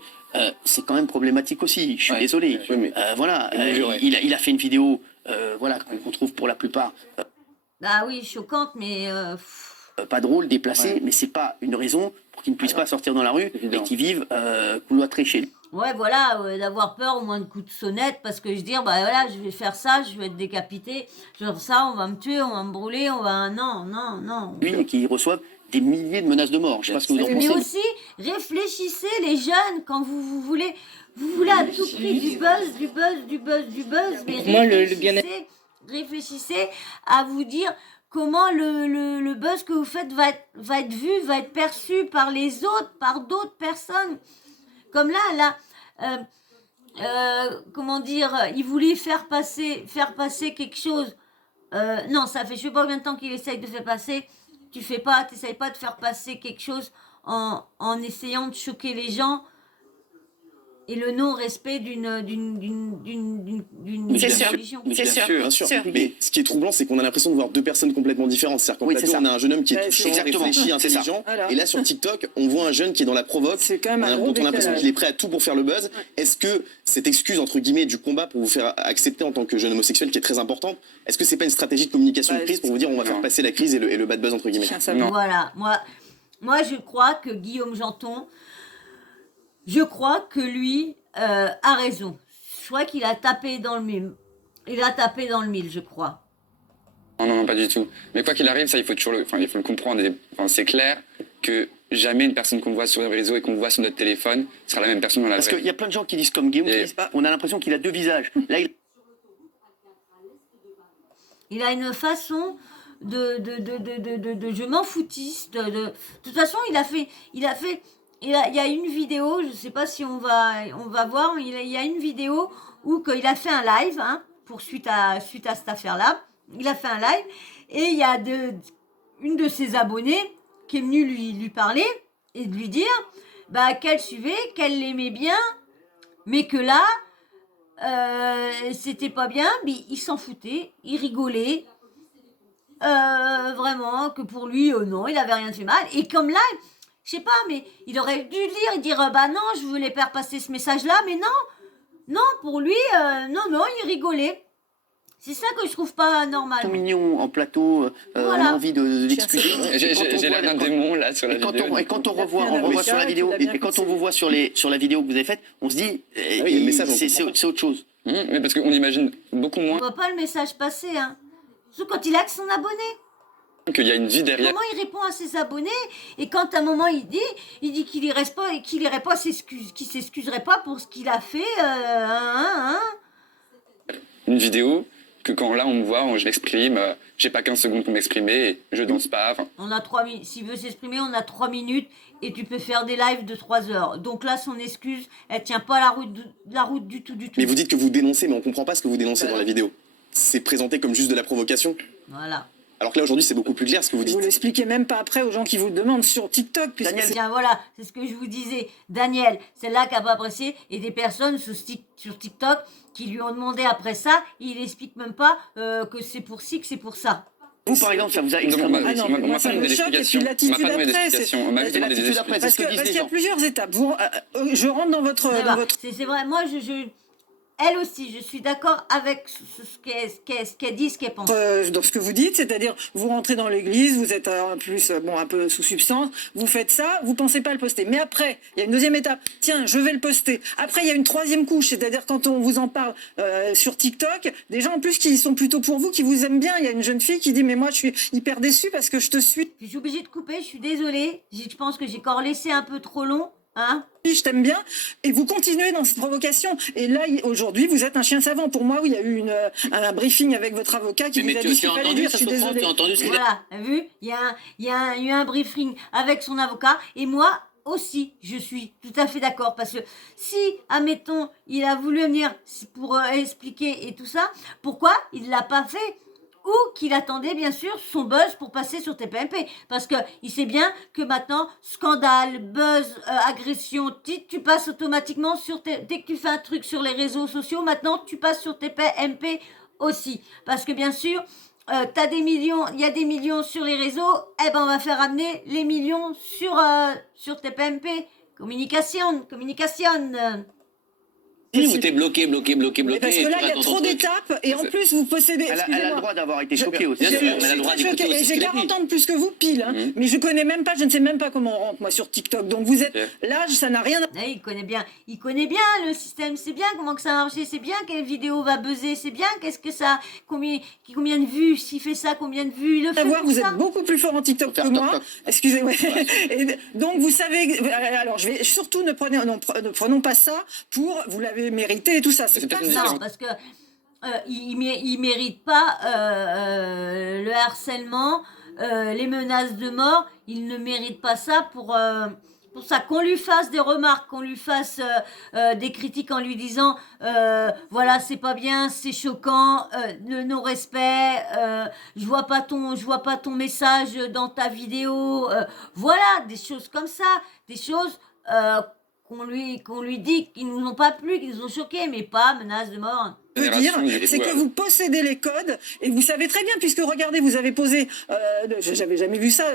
C'est quand même problématique aussi. Je suis désolé. Oui, mais voilà. Il a fait une vidéo, voilà, qu'on trouve pour la plupart Ah oui, choquante, mais pas drôle, déplacée, mais c'est pas une raison pour qu'il ne puisse pas sortir dans la rue et qu'il vive cloîtré chez lui. ouais, voilà, d'avoir peur au moins de coups de sonnette, parce que je dis, bah voilà, je vais faire ça, je vais être décapité, je vais faire ça, on va me tuer, on va me brûler, non. Lui, et qui reçoivent des milliers de menaces de mort. Je sais pas ce que vous en Mais pensez. aussi, réfléchissez les jeunes quand vous voulez à tout prix du buzz, mais Pour moi, le bien-être. réfléchissez à vous dire comment le buzz que vous faites va être vu, va être perçu par les autres, par d'autres personnes. Comme là, comment dire, il voulait faire passer quelque chose. Non, ça fait je sais pas combien de temps qu'il essaye de faire passer. T'essayes pas de faire passer quelque chose en essayant de choquer les gens et le non-respect d'une C'est sûr. religion. C'est sûr. Bien sûr. Mais ce qui est troublant, c'est qu'on a l'impression de voir deux personnes complètement différentes. C'est-à-dire qu'en Oui, plateau, c'est ça. on a un jeune homme qui est touchant, exactement. réfléchi, C'est ça. intelligent. Voilà. Et là, sur TikTok, on voit un jeune qui est dans la provoque, C'est quand même un dont gros on a l'impression décalage. qu'il est prêt à tout pour faire le buzz. Est-ce que cette excuse, entre guillemets, du combat pour vous faire accepter en tant que jeune homosexuel, qui est très importante, est-ce que c'est pas une stratégie de communication de crise pour vous dire on va faire passer la crise et le bad buzz, entre guillemets? Non. Voilà, moi je crois que Guillaume Janton, je crois que lui a raison. Je crois qu'il a tapé dans le mille. Il a tapé dans le mille, je crois. Non, pas du tout. Mais quoi qu'il arrive, ça, il faut le comprendre. C'est clair que jamais une personne qu'on voit sur les réseaux et qu'on voit sur notre téléphone sera la même personne dans la Parce vraie. qu'il y a plein de gens qui disent comme Guillaume, qui Et- disent pas. On a l'impression qu'il a deux visages. Là, Il a une façon de je m'en foutiste. De toute façon, il y a une vidéo, je sais pas si on va voir, mais il y a une vidéo où il a fait un live, hein, suite à cette affaire-là. Il a fait un live et il y a une de ses abonnés qui est venue lui parler et de lui dire qu'elle suivait, qu'elle l'aimait bien, mais que là, c'était pas bien, mais il s'en foutait, il rigolait. Vraiment, que pour lui, non, il avait rien fait mal. Et comme là, je sais pas, mais il aurait dû dire non, je voulais faire passer ce message-là, mais non, pour lui, non, il rigolait. C'est ça que je trouve pas normal. mignon en plateau, Voilà. on a envie de l'excuser. J'ai l'air d'un démon là sur la vidéo. Et quand on revoit mais sur la ça, vidéo, tu l'as bien et quand on fixé. vous voit sur la vidéo que vous avez faite, on se dit, oui, il y a le message, on c'est autre chose. Mais parce qu'on imagine beaucoup On moins. voit pas le message passer, hein. Surtout quand il a que son abonné. qu'il y a une vie derrière. Comment il répond à ses abonnés et quand à un moment il dit qu'il irait pas et qu'il irait pas qu'il s'excuserait pas pour ce qu'il a fait. Une vidéo que quand là on me voit, je m'exprime, j'ai pas 15 secondes pour m'exprimer, je danse pas. Enfin, On a 3 minutes. S'il veut s'exprimer, on a 3 minutes et tu peux faire des lives de 3 heures. Donc là, son excuse, elle tient pas la route du tout. Mais vous dites que vous dénoncez, mais on comprend pas ce que vous dénoncez dans la vidéo. C'est présenté comme juste de la provocation. Voilà. Alors que là, aujourd'hui, c'est beaucoup plus clair ce que vous dites. Vous l'expliquez même pas après aux gens qui vous le demandent sur TikTok. Puisque Daniel, tiens, voilà, c'est ce que je vous disais. Daniel, celle-là qui n'a pas apprécié, et des personnes sur TikTok qui lui ont demandé après ça, il explique même pas que c'est pour ci, que c'est pour ça. Vous, par exemple, ça vous a non, extrêmement... Ah non, on m'a moi, pas ça donné me choque, et d'explication. puis l'attitude On m'a pas donné après, d'explication. On m'a juste demandé des L'attitude après, excuses. c'est ce que disent parce les qu'il y a gens. plusieurs étapes. Je rentre dans votre... Mais dans bah, votre... c'est vrai, moi, elle aussi, je suis d'accord avec ce qu'elle dit, ce qu'elle pense. dans ce que vous dites, c'est-à-dire vous rentrez dans l'église, vous êtes un peu sous substance, vous faites ça, vous pensez pas le poster. Mais après, il y a une deuxième étape. Tiens, je vais le poster. Après, il y a une troisième couche, c'est-à-dire quand on vous en parle sur TikTok, des gens en plus qui sont plutôt pour vous, qui vous aiment bien. Il y a une jeune fille qui dit mais moi je suis hyper déçue parce que je te suis. Je suis obligée de couper, je suis désolée. Je pense que j'ai encore laissé un peu trop long. Hein, Je t'aime bien, et vous continuez dans cette provocation. Et là, aujourd'hui, vous êtes un chien savant. Pour moi, il y a eu un briefing avec votre avocat qui vous a dit ce qu'il fallait dire. Je suis désolée. Tu as entendu ce qu'il a voilà, t'as vu, il y a eu un briefing avec son avocat et moi aussi, je suis tout à fait d'accord parce que si, admettons, il a voulu venir pour expliquer et tout ça, pourquoi il l'a pas fait? Ou qu'il attendait bien sûr son buzz pour passer sur TPMP. Parce que il sait bien que maintenant, scandale, buzz, agression, tu passes automatiquement sur dès que tu fais un truc sur les réseaux sociaux, maintenant tu passes sur TPMP aussi. Parce que bien sûr, t'as des millions, il y a des millions sur les réseaux, eh ben on va faire amener les millions sur TPMP. Communication. Ou t'es bloqué. Mais parce que là, il y a trop d'étapes, et en plus, vous possédez... Elle a le excusez-moi. droit d'avoir été choquée aussi. Bien sûr, mais elle a le Je droit suis très d'écouter choquée, aussi et ce j'ai qu'il a 40 dit. ans de plus que vous, pile. Hein. Mais je connais même pas, je ne sais même pas comment on rentre, moi, sur TikTok. Donc vous êtes... L'âge, ça n'a rien à... Eh, il connaît bien le système, c'est bien comment que ça a marché, c'est bien quelle vidéo va buzzer, c'est bien qu'est-ce que ça, combien de vues, s'il fait ça, combien de vues, il le fait Savoir, pour vous ça. êtes beaucoup plus fort en TikTok Faire que moi. toc-toc. Excusez-moi. Et donc vous savez, alors je vais surtout ne prenons pas ça pour vous l'avez mérité et tout ça. C'est C'est pas peut-être une ça. Non, parce que il mérite pas le harcèlement, les menaces de mort, il ne mérite pas ça pour ça, qu'on lui fasse des remarques, qu'on lui fasse des critiques en lui disant voilà c'est pas bien, c'est choquant, le non-respect, je vois pas ton message dans ta vidéo, voilà des choses comme ça, des choses qu'on lui dit qu'ils nous ont pas plu, qu'ils nous ont choqués, mais pas menaces de mort. Je veux dire, c'est que vous possédez les codes et vous savez très bien, puisque regardez, vous avez posé, j'avais jamais vu ça,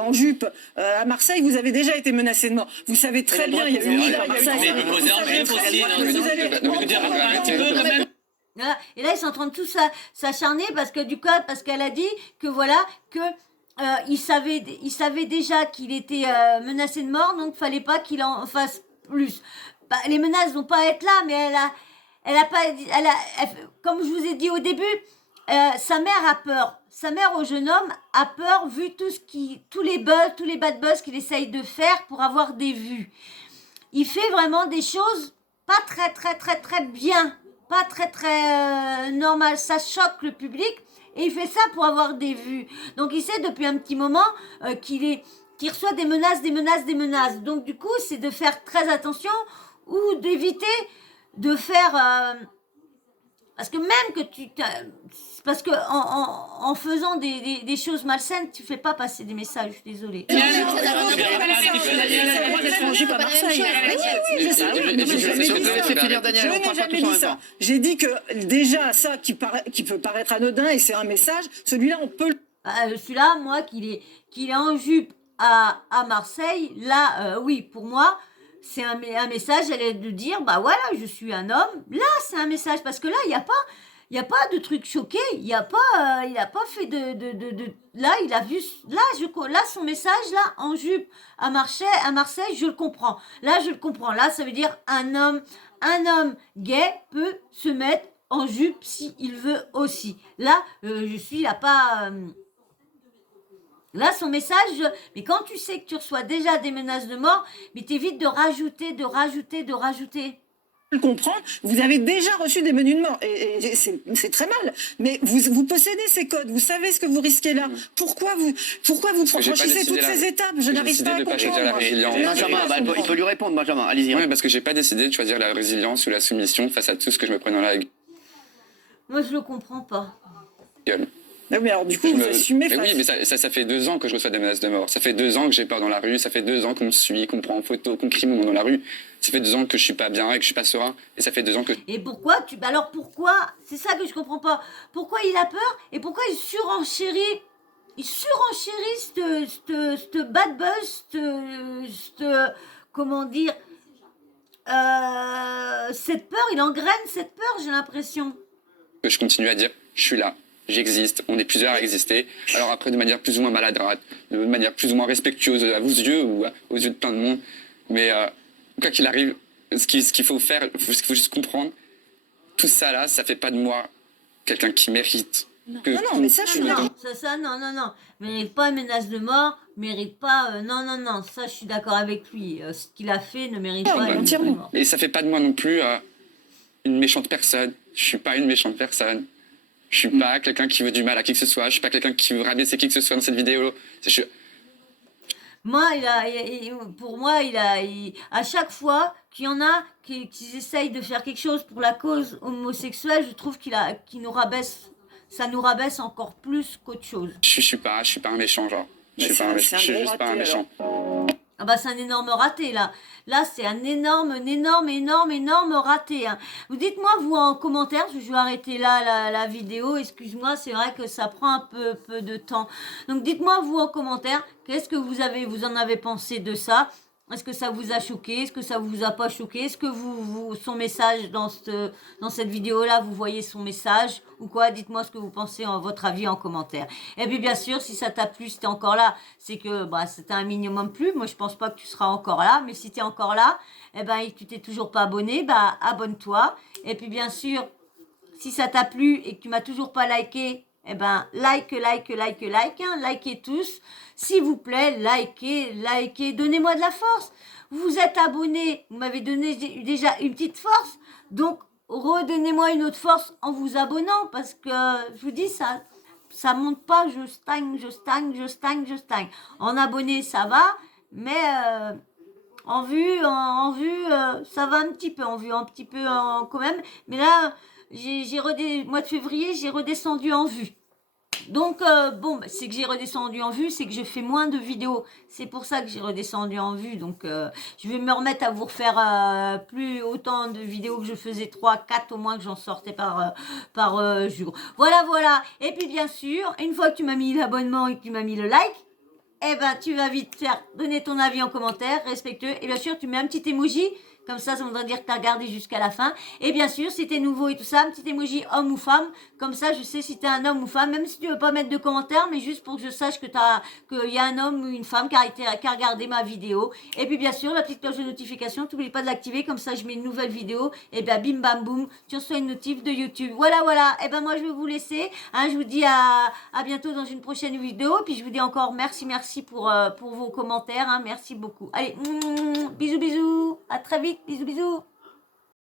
en jupe à Marseille, vous avez déjà été menacé de mort. Vous savez très bien, il y a eu Mais vous posez en jupe aussi, non, je veux dire, un petit peu quand même. Voilà. Et là, ils sont en train de tout s'acharner parce qu'elle a dit que voilà, que il savait déjà qu'il était menacé de mort, donc fallait pas qu'il en fasse plus. Bah, les menaces vont pas être là, mais comme je vous ai dit au début, sa mère a peur. Sa mère au jeune homme a peur vu tous les bad buzz qu'il essaye de faire pour avoir des vues. Il fait vraiment des choses pas très bien, pas très normales. Ça choque le public. Et il fait ça pour avoir des vues. Donc il sait depuis un petit moment qu'il reçoit des menaces. Donc du coup, c'est de faire très attention ou d'éviter de faire... parce que même que parce que en faisant des choses malsaines, tu fais pas passer des messages, je suis désolée. J'ai dit que déjà ça qui peut paraître anodin et c'est un message, celui-là on peut celui-là, moi, qu'il est en jupe à Marseille, là, oui, pour moi, c'est un message, elle est de dire, bah voilà, je suis un homme. Là, c'est un message, parce que là, il n'y a pas de truc choqué, il a pas fait là, il a vu, là, son message, là, en jupe à Marseille, je le comprends. Là, je le comprends. Là, ça veut dire un homme gay peut se mettre en jupe s'il veut aussi. Là, je suis là pas... Là, son message, mais quand tu sais que tu reçois déjà des menaces de mort, mais t'évites de rajouter. Le comprendre, vous avez déjà reçu des menus de mort et c'est très mal. Mais vous possédez ces codes, vous savez ce que vous risquez là. Pourquoi vous que j'ai pas franchissez décidé toutes ces étapes? Je j'ai n'arrive décidé pas à de pas choisir comprendre. la résilience. Benjamin, bah, il peut lui répondre, Benjamin. Allez-y. Oui, parce que j'ai pas décidé de choisir la résilience ou la soumission face à tout ce que je me prends dans la Moi, je le comprends pas. gueule. Non, mais alors du coup, Je vous me- assumez Mais oui, mais ça fait 2 ans que je reçois des menaces de mort. Ça fait 2 ans que j'ai peur dans la rue. Ça fait 2 ans qu'on me suit, qu'on me prend en photo, qu'on crie mon nom dans la rue. Ça fait 2 ans que je suis pas bien et que je suis pas serein. Et ça fait 2 ans que Et pourquoi alors pourquoi, c'est ça que je comprends pas, pourquoi il a peur et pourquoi il surenchérit cette bad buzz, comment dire, cette peur, il engraine cette peur, j'ai l'impression. je continue à dire je suis là, j'existe, on est plusieurs à exister. Alors après, de manière plus ou moins maladroite, de manière plus ou moins respectueuse à vos yeux ou aux yeux de plein de monde. Mais quoi qu'il arrive, ce qu'il faut faire, ce qu'il faut juste comprendre, tout ça là, ça fait pas de moi quelqu'un qui mérite. Non, mais ça, je suis d'accord. Non, mérite pas une menace de mort, mérite pas, non, ça je suis d'accord avec lui, ce qu'il a fait ne mérite Ah, pas oui, une menace de entièrement. mort. Et ça fait pas de moi non plus une méchante personne. Je suis pas une méchante personne. Je suis pas quelqu'un qui veut du mal à qui que ce soit. Je suis pas quelqu'un qui veut rabaisser qui que ce soit dans cette vidéo. Moi, pour moi, à chaque fois qu'il y en a qui essayent de faire quelque chose pour la cause homosexuelle, je trouve qu'il nous rabaisse, ça nous rabaisse encore plus qu'autre chose. Je suis pas un méchant, genre. Je suis Mais pas un c'est méchant. un Je suis gros juste pas un raté, méchant. Ah bah c'est un énorme raté là. Là c'est un énorme raté. Hein. Vous dites-moi vous en commentaire, je vais arrêter là la vidéo, excuse-moi, c'est vrai que ça prend un peu de temps. Donc dites-moi vous en commentaire, qu'est-ce que vous en avez pensé de ça? Est-ce que ça vous a choqué? Est-ce que ça vous a pas choqué? Est-ce que son message dans cette vidéo-là, vous voyez son message ou quoi? Dites-moi ce que vous pensez, votre avis en commentaire. Et puis bien sûr, si ça t'a plu, si t'es encore là, c'est que c'était un minimum plus. Moi, je pense pas que tu seras encore là, mais si t'es encore là, et que tu t'es toujours pas abonné, abonne-toi. Et puis bien sûr, si ça t'a plu et que tu m'as toujours pas liké, like, hein, likez tous, s'il vous plaît, likez, donnez-moi de la force. Vous êtes abonné, vous m'avez donné déjà une petite force, donc redonnez-moi une autre force en vous abonnant, parce que je vous dis ça monte pas, je stagne. En abonné, ça va, mais en vue, ça va un petit peu, quand même, mais là, mois de février, j'ai redescendu en vue. Donc, c'est que j'ai redescendu en vue, c'est que je fais moins de vidéos. C'est pour ça que j'ai redescendu en vue. Donc, je vais me remettre à vous refaire plus autant de vidéos que je faisais, 3, 4 au moins que j'en sortais par jour. Voilà. Et puis, bien sûr, une fois que tu m'as mis l'abonnement et que tu m'as mis le like, tu vas vite faire donner ton avis en commentaire, respectueux. Et bien sûr, tu mets un petit emoji. Comme ça voudrait dire que tu as regardé jusqu'à la fin. Et bien sûr, si tu es nouveau et tout ça, un petit emoji homme ou femme. Comme ça, je sais si tu es un homme ou femme. Même si tu veux pas mettre de commentaires, mais juste pour que je sache qu'il y a un homme ou une femme qui a regardé ma vidéo. Et puis bien sûr, la petite cloche de notification, n'oublie pas de l'activer. Comme ça, je mets une nouvelle vidéo. Et bien, bim bam boum, tu reçois une notif de YouTube. Voilà. Et moi, je vais vous laisser. Hein, je vous dis à bientôt dans une prochaine vidéo. Puis je vous dis encore merci pour vos commentaires. Hein, merci beaucoup. Allez, bisous. À très vite. Bisous.